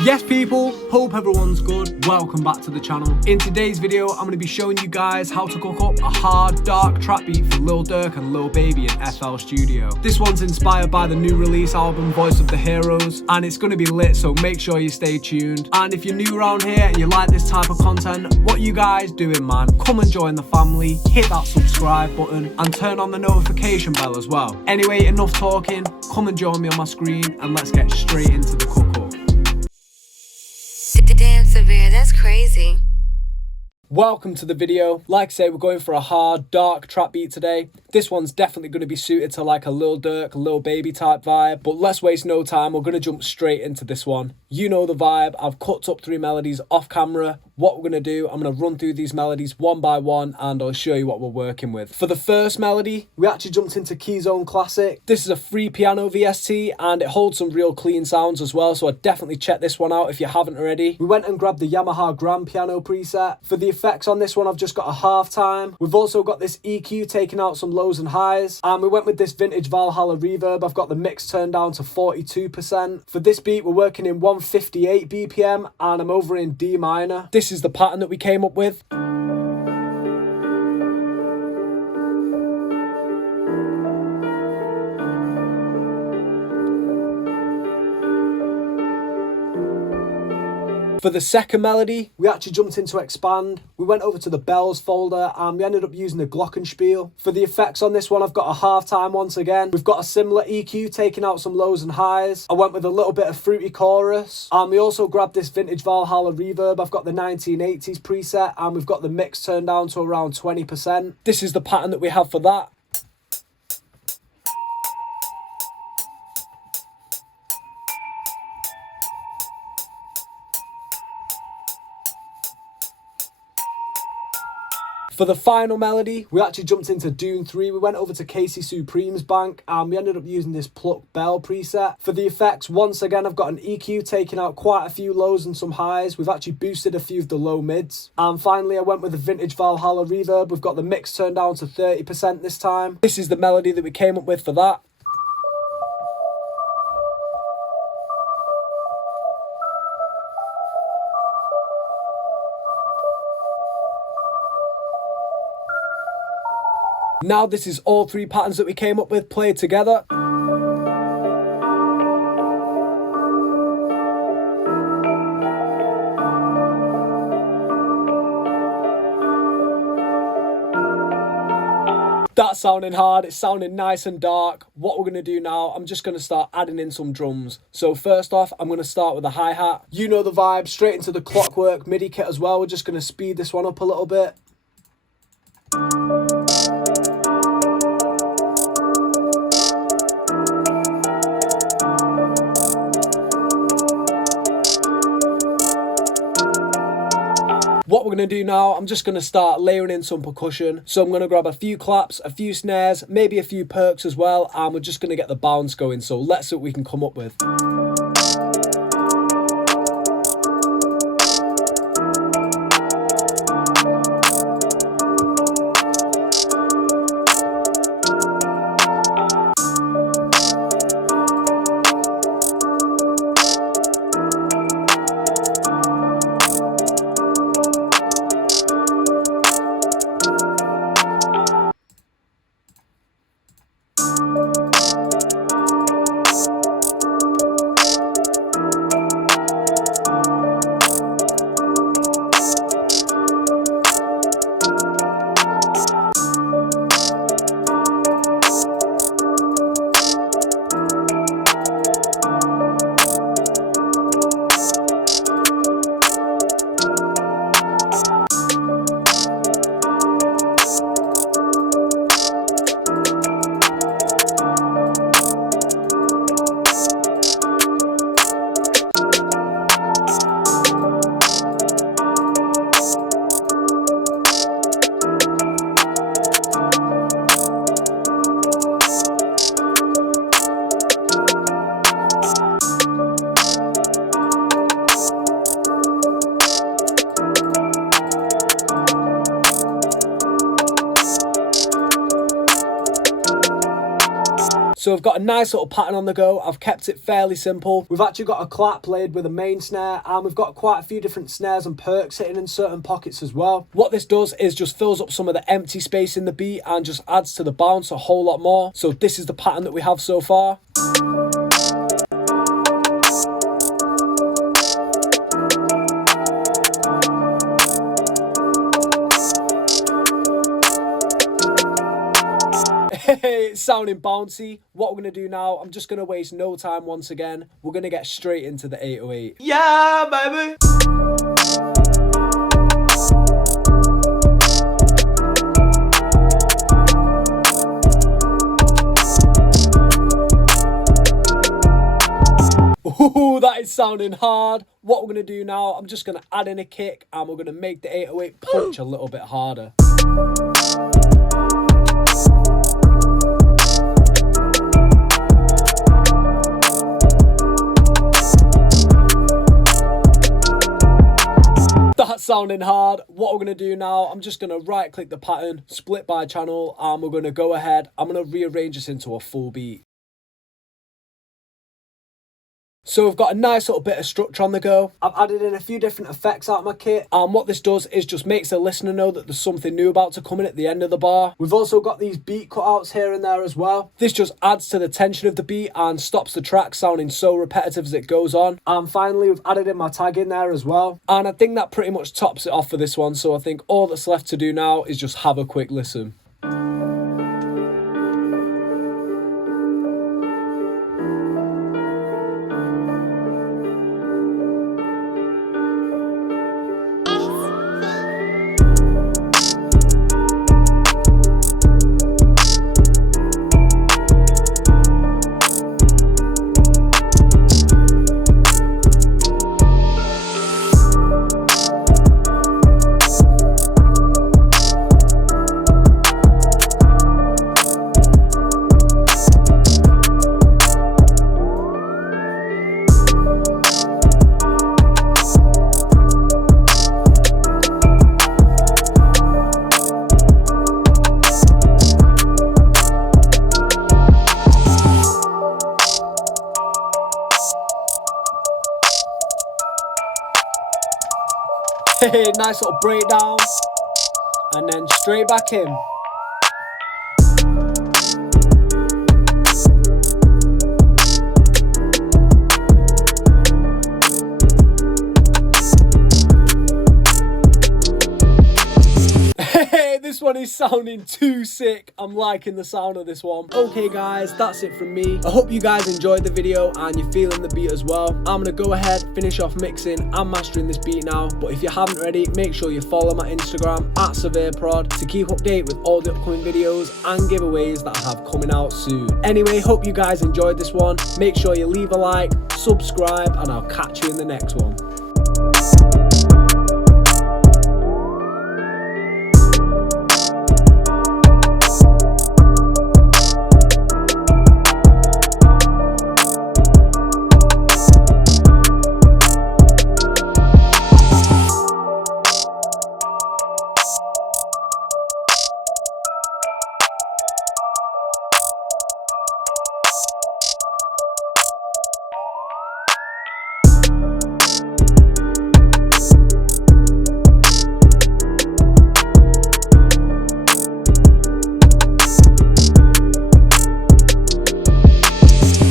Yes people, hope everyone's good. Welcome back to the channel. In today's video, I'm going to be showing you guys how to cook up a hard, dark trap beat for Lil Durk and Lil Baby in FL Studio. This one's inspired by the new release album Voice of the Heroes, and it's going to be lit, so make sure you stay tuned. And if you're new around here and you like this type of content, what you guys doing, man? Come and join the family, hit that subscribe button and turn on the notification bell as well. Anyway, enough talking, come and join me on my screen and let's get straight into the cook up. Damn, Severe, that's crazy. Welcome to the video. Like I say, we're going for a hard, dark trap beat today. This one's definitely going to be suited to like a Lil Durk, Lil Baby type vibe. But let's waste no time. We're going to jump straight into this one. You know the vibe. I've cut up 3 melodies off camera. What we're going to do, I'm going to run through these melodies one by one and I'll show you what we're working with. For the first melody, we actually jumped into Keyzone Classic. This is a free piano VST and it holds some real clean sounds as well, so I'd definitely check this one out if you haven't already. We went and grabbed the Yamaha Grand Piano preset. For the effects on this one, I've just got a halftime. We've also got this EQ taking out some lows and highs. And we went with this vintage Valhalla reverb. I've got the mix turned down to 42%. For this beat, we're working in 158 BPM and I'm over in D minor. This is the pattern that we came up with. For the second melody, we actually jumped into Expand. We went over to the Bells folder and we ended up using the Glockenspiel. For the effects on this one, I've got a halftime once again. We've got a similar EQ taking out some lows and highs. I went with a little bit of fruity chorus. And we also grabbed this vintage Valhalla reverb. I've got the 1980s preset and we've got the mix turned down to around 20%. This is the pattern that we have for that. For the final melody, we actually jumped into Dune 3. We went over to Casey Supreme's bank and we ended up using this Pluck Bell preset. For the effects, once again, I've got an EQ taking out quite a few lows and some highs. We've actually boosted a few of the low mids. And finally, I went with the vintage Valhalla reverb. We've got the mix turned down to 30% this time. This is the melody that we came up with for that. Now this is all 3 patterns that we came up with played together. That's sounding hard, it's sounding nice and dark. What we're going to do now, I'm just going to start adding in some drums. So first off, I'm going to start with a hi-hat. You know the vibe, straight into the Clockwork MIDI kit as well. We're just going to speed this one up a little bit. What we're going to do now, I'm just going to start layering in some percussion. So I'm going to grab a few claps, a few snares, maybe a few perks as well, and we're just going to get the bounce going. So let's see what we can come up with. So we've got a nice little pattern on the go. I've kept it fairly simple. We've actually got a clap played with a main snare, and we've got quite a few different snares and perks sitting in certain pockets as well. What this does is just fills up some of the empty space in the beat and just adds to the bounce a whole lot more. So this is the pattern that we have so far. Hey, it's sounding bouncy. What we're going to do now, I'm just going to waste no time once again. We're going to get straight into the 808. Yeah, baby. Ooh, that is sounding hard. What we're going to do now, I'm just going to add in a kick and we're going to make the 808 punch a little bit harder. That's sounding hard. What we're going to do now, I'm just going to right click the pattern, split by channel, and we're going to go ahead. I'm going to rearrange this into a full beat. So we've got a nice little bit of structure on the go. I've added in a few different effects out of my kit, and what this does is just makes the listener know that there's something new about to come in at the end of the bar. We've also got these beat cutouts here and there as well. This just adds to the tension of the beat and stops the track sounding so repetitive as it goes on. And finally, we've added in my tag in there as well. And I think that pretty much tops it off for this one, so I think all that's left to do now is just have a quick listen. Hey, nice little breakdown, and then straight back in. Hey, this one is sounding too sick. I'm liking the sound of this one. Okay guys, that's it from me. I hope you guys enjoyed the video and you're feeling the beat as well. I'm gonna go ahead, finish off mixing and mastering this beat now. But if you haven't already, make sure you follow my Instagram at SevereProd to keep updated with all the upcoming videos and giveaways that I have coming out soon. Anyway, hope you guys enjoyed this one. Make sure you leave a like, subscribe, and I'll catch you in the next one.